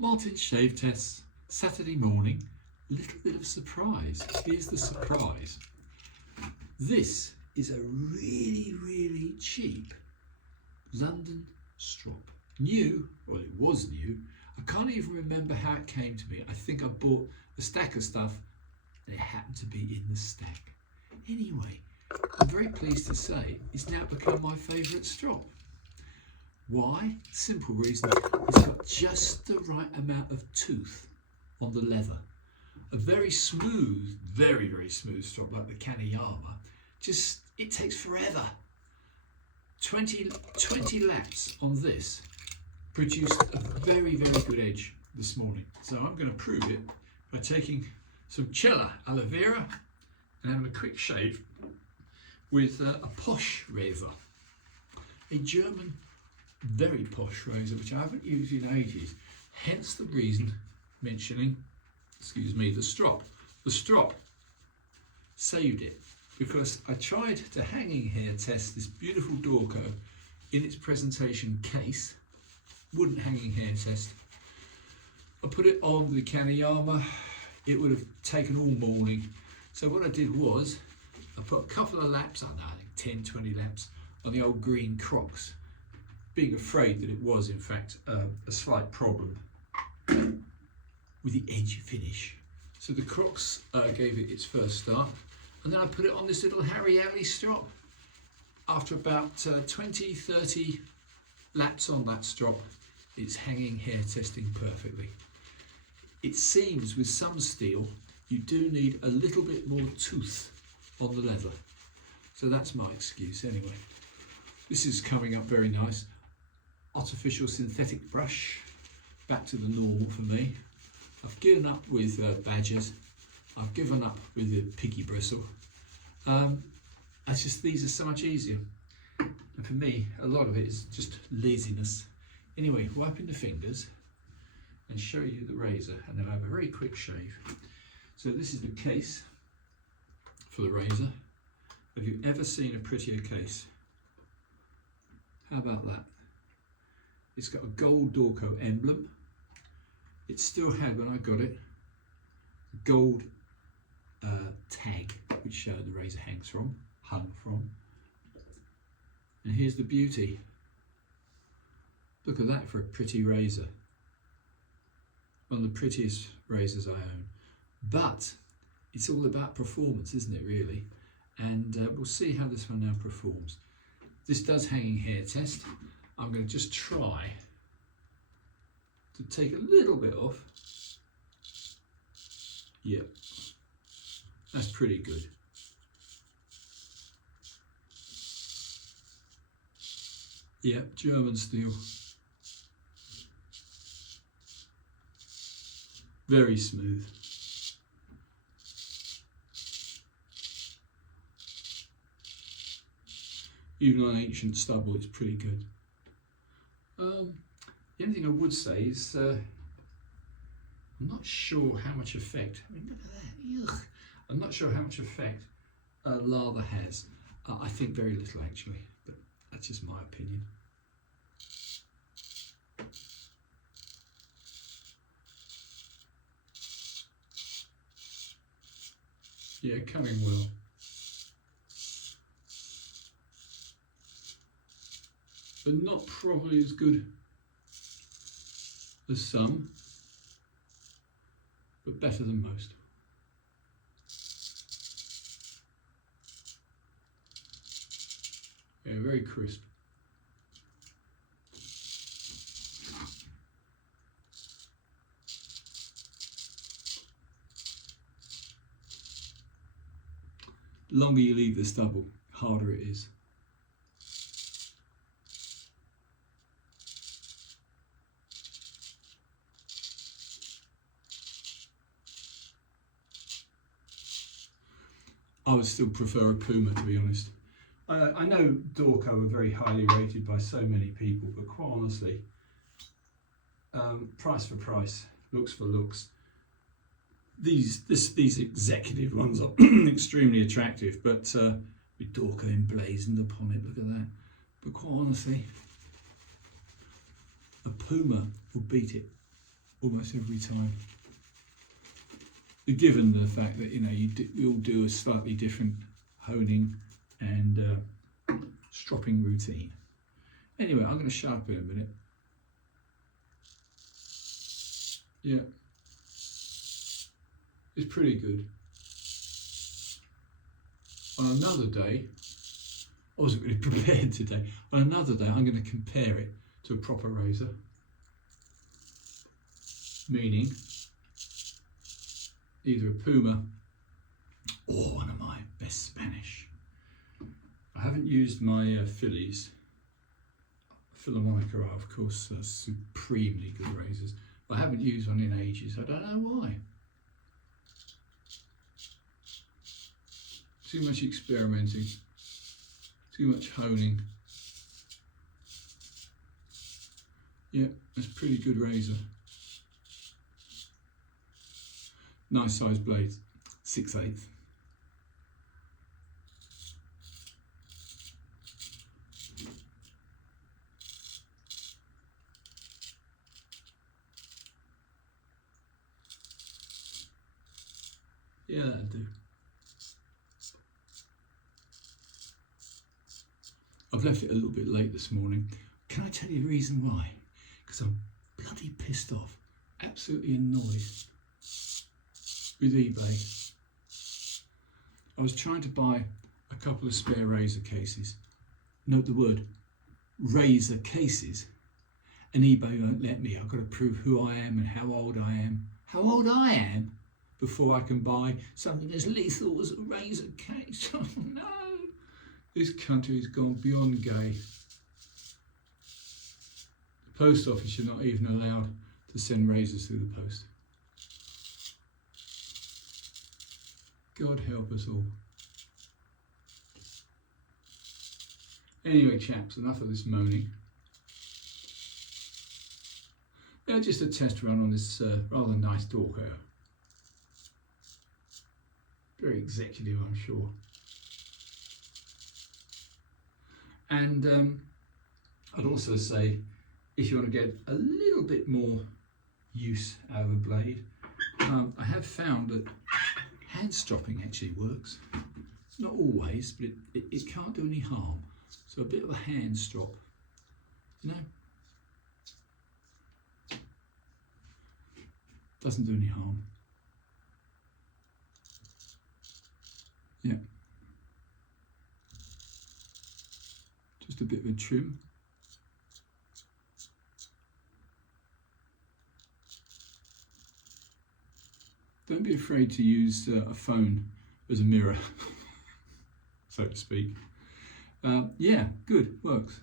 Martin's shave tests, Saturday morning, little bit of surprise. Here's the surprise. This is a really cheap London strop. New, well it was new, I can't even remember how it came to me. I think I bought a stack of stuff and it happened to be in the stack. Anyway, I'm very pleased to say it's now become my favourite strop. Why? Simple reason, it's got just the right amount of tooth on the leather. A very smooth, very smooth strop like the Kaniyama, just, it takes forever. 20 laps on this produced a very good edge this morning. So I'm going to prove it by taking some Cella aloe vera and having a quick shave with a posh razor. A German, very posh razor, which I haven't used in ages. Hence the reason mentioning, excuse me, the strop. The strop saved it because I tried to hanging hair test this beautiful Dorko in its presentation case. Wouldn't hanging hair test. I put it on the Kaniyama. It would have taken all morning. So what I did was I put a couple of laps, I don't know, I think 10-20 laps on the old green Crocs, being afraid that it was in fact a slight problem with the edge finish. So the Crocs gave it its first start, and then I put it on this little Harry Alley strop. After about 20-30 laps on that strop, it's hanging hair testing perfectly. It seems with some steel you do need a little bit more tooth on the leather, so that's my excuse anyway. This is coming up very nice. Artificial synthetic brush, back to the normal for me. I've given up with badgers. I've given up with the piggy bristle. It's just, these are so much easier. And for me, a lot of it is just laziness. Anyway, wiping the fingers and show you the razor, and then I have a very quick shave. So this is the case for the razor. Have you ever seen a prettier case? How about that? It's got a gold Dorko emblem. It still had, when I got it, a gold tag, which the razor hung from. And here's the beauty. Look at that for a pretty razor. One of the prettiest razors I own. But it's all about performance, isn't it, really? And we'll see how this one now performs. This does hanging hair test. I'm going to just try to take a little bit off. Yep, that's pretty good. Yep, German steel. Very smooth. Even on ancient stubble, it's pretty good. The only thing I would say is I'm not sure how much effect. I mean, look at that. Ugh. I'm not sure how much effect lather has. I think very little actually, but that's just my opinion. Yeah, coming well. But not probably as good as some, but better than most. Yeah, very crisp. The longer you leave the stubble, harder it is. I would still prefer a Puma, to be honest. I know Dorko are very highly rated by so many people, but quite honestly, price for price, looks for looks. These executive ones are extremely attractive, but with Dorko emblazoned upon it, look at that. But quite honestly, a Puma will beat it. almost every time. Given the fact that we all do a slightly different honing and stropping routine. Anyway, I'm going to sharpen in a minute. Yeah, it's pretty good. On another day, I wasn't really prepared today. On another day, I'm going to compare it to a proper razor, meaning either a Puma or one of my best Spanish. I haven't used my Phillies. Philharmonica are, of course, supremely good razors. I haven't used one in ages. I don't know why. Too much experimenting, too much honing. Yeah, it's a pretty good razor. Nice size blade, 6/8. Yeah, that'll do. I've left it a little bit late this morning. Can I tell you the reason why? Because I'm bloody pissed off, absolutely annoyed with eBay. I was trying to buy a couple of spare razor cases. Note the word razor cases. And eBay won't let me. I've got to prove who I am and how old I am. How old I am before I can buy something as lethal as a razor case. Oh no! This country has gone beyond gay. The post office are not even allowed to send razors through the post. God help us all. Anyway, chaps, enough of this moaning. Yeah, just a test run on this rather nice Dorko. Very executive, I'm sure. And I'd also say, if you want to get a little bit more use out of a blade, I have found that hand stropping actually works. Not always, but it can't do any harm. So a bit of a hand strop, you know, doesn't do any harm. Yeah. Just a bit of a trim. Don't be afraid to use a phone as a mirror, so to speak. Yeah, good, works.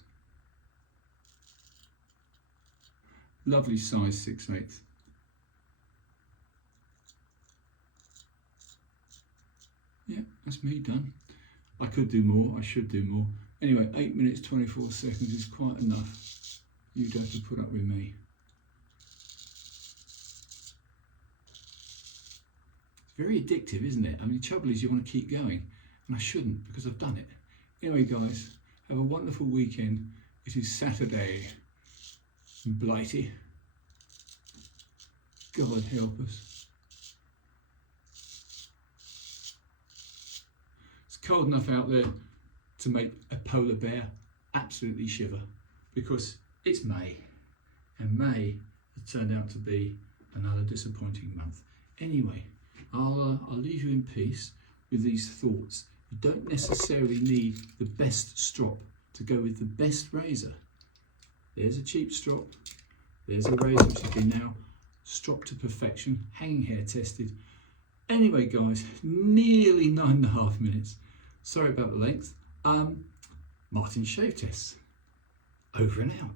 Lovely size 6/8. Yeah, that's me done. I could do more, I should do more. Anyway, 8 minutes 24 seconds is quite enough. You'd have to put up with me. It's very addictive, isn't it? I mean, the trouble is you want to keep going, and I shouldn't because I've done it. Anyway, guys, have a wonderful weekend. It is Saturday. Blighty. God help us. It's cold enough out there to make a polar bear absolutely shiver, because it's May, and May has turned out to be another disappointing month. Anyway, I'll leave you in peace with these thoughts. You don't necessarily need the best strop to go with the best razor. There's a cheap strop. There's a razor which has been now stropped to perfection, hanging hair tested. Anyway, guys, nearly 9.5 minutes. Sorry about the length. Martin Shave Tests. Over and out.